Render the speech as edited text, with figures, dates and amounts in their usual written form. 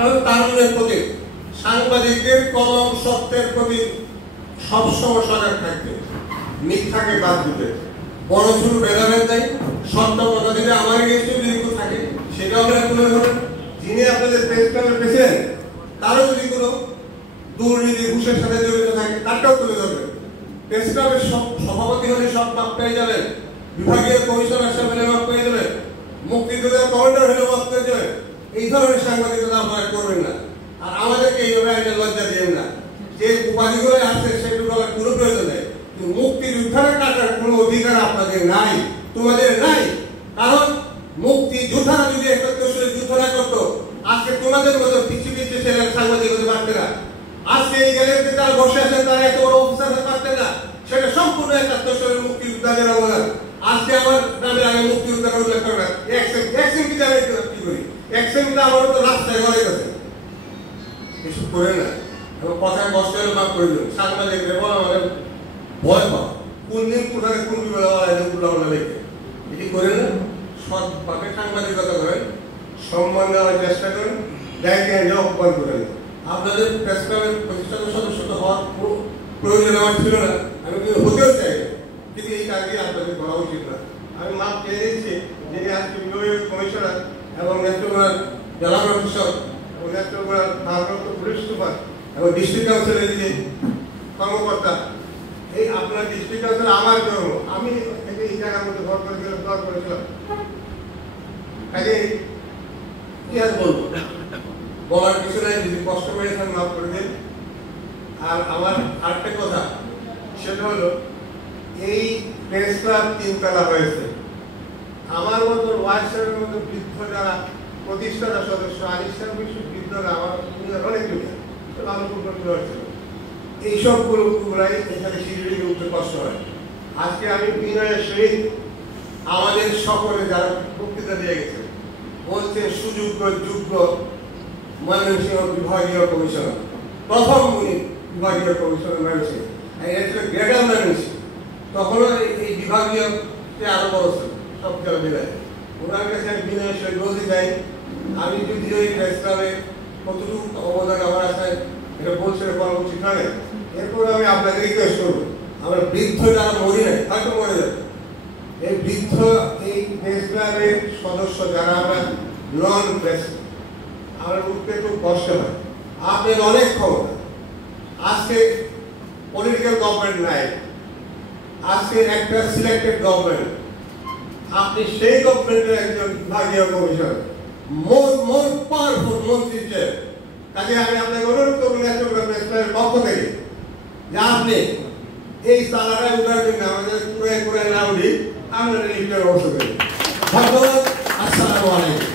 আপনারা তারুণ্যের প্রতি, সাংবাদিকদের কলম সত্যের প্রতি সবসময় সজাগ থাকবে, মিথ্যাকে বাদ দিতে, বড় ছোট ভেদাভেদ নাই, সত্য কথা থেকে আমার এগেছে যদি কেউ থাকে সেটা আপনারা তুলে ধরেন। যিনি আপনাদের প্রেস ক্লাবের প্রেসিডেন্ট তারও যদি কোনো দুর্নীতি ঘুষের সাথে জড়িত থাকে তারটাও তুলে ধরবেন। প্রেস ক্লাবের সভাপতি হলে সব মাপ পেয়ে যাবেন, বিভাগীয় কমিশনার সাহেব মাপ পেয়ে যাবেন, মুক্তিযোদ্ধার কমান্ডার হলে মাপ পেয়ে যাবেন। এই ধরনের সাংবাদিকতা আপনারা করবেন না। আর আমাদেরকে এইভাবে একটা লজ্জা দিবেন না। যে উপাধিগুলো আছে সেগুলো কোনো প্রয়োজন নেই, কিন্তু মুক্তিযোদ্ধার টাকার কোনো অধিকার আপনাদের নাই, তোমাদের নাই। কারণ মুক্তিযোদ্ধারা যদি ৭১ সালে যুদ্ধ না করতো আজকে তোমাদের মতো পিছু পিছু ছেলের সাংবাদিক হতে পারতে না। আজকে এই গ্যালারিতে তারা বসে আছেন, তারা এত বড় অফিসার হতে পারতেন না। সেটা সম্পূর্ণ ৭১ সালের মুক্তিযোদ্ধাদের অবদান। আজকে আমার নামে আগে মুক্তিযোদ্ধারা উল্লেখ করে না, একশন কি জানেন কি করি, একশন কিন্তু আমার তো রাস্তায় গড়ে গেছে, এসব করে না। এবং কথায় কষ্ট হলে মাফ করে দিন। সাংবাদিকদের বলা আমাদের ভয় পাও, কোন দিন কোথায় কোন বিবেলা বলা লেখে, এটি করে না। সৎভাবে সাংবাদিকতা করেন, সম্মান দেওয়ার চেষ্টা করেন, দেখেন যে অপমান করেন। আপনাদের প্রেস ক্লাবের প্রতিষ্ঠাতা সদস্য হওয়ার প্রয়োজন আমার ছিল না, আমি কিন্তু হতেও চাই, কিন্তু এই কাজটি আপনাদের করা উচিত না। আমি মাপ চেয়ে দিচ্ছি যিনি আজকে বিভাগীয় কমিশনার এবং নেত্রকোনার জেলা প্রশাসক এবং নেত্রকোনার ভারপ্রাপ্ত পুলিশ সুপার এবং ডিস্ট্রিক্ট কাউন্সিলের যিনি কর্মকর্তা। এই আপনার ডিস্ট্রিক্ট কাউন্সিল আমার জন্য, আমি এই জায়গার মধ্যে ভর করে গ্রেফতার করেছিলাম। কাজে কি আর বলবো, বলার কিছু নাই, যদি কষ্ট পেয়েছেন মাফ করে দিন। আর আমার আরেকটা কথা, সেটা হলো এই প্রেস ক্লাব ৩ তলা হয়েছে। আমার মতো ওয়াইসের মতো বৃদ্ধ যারা প্রতিষ্ঠাতা সদস্য, আলিশান বিশ্ব বৃদ্ধরা আমার অনেক দুনিয়া ছিল, এইসব গুলোই এখানে সিঁড়ি উঠতে কষ্ট হয়। আজকে আমি বিনয়ের সহিত আমাদের সকলে যারা বক্তৃতা দিয়ে গেছে বলছে সুযোগ্য যোগ্য ময়মনসিংহ বিভাগীয় কমিশনার, প্রথম উনি বিভাগীয় কমিশনার ময়মনসিংহ, গ্রেটার ময়মনসিংহ, তখনও এই বিভাগীয় আরো বড় ছিল সব জেলা জেলায়। ওনার কাছে আমি বিনয়ের সহিত বলতে চাই, আমি যদি ওই প্রেস ক্লাবে কতটুকু অবদান আমার আছে এটা বলছে বলা উচিত নয়। এরপর আমি আপনাকে রিকোয়েস্ট করবো, আমরা বৃদ্ধ যারা মরি নাই হয়তো মরে যাবে, এই বৃদ্ধ এই প্রেস ক্লাবের সদস্য যারা আমরা নন প্রেস, আমরা উঠতে খুব কষ্ট হয়। আপনার অনেক ক্ষমতা, আজকে পলিটিক্যাল গভর্নমেন্ট নাই, আজকে একটা সিলেক্টেড গভর্নমেন্ট, আপনি সেই গভর্নমেন্টের একজন বিভাগীয় কমিশনার, মোর পাওয়ারফুল মন্ত্রী চেয়ে। কাজে আমি আপনাকে অনুরোধ করবো নেত্রকোনা প্রেস ক্লাবের পক্ষ থেকে যে আপনি এই সালারায় উঠার জন্য আমাদের পুরাই না উঠি আমরা লিফটের অবস্থা করি। ধন্যবাদ, আসসালামু আলাইকুম।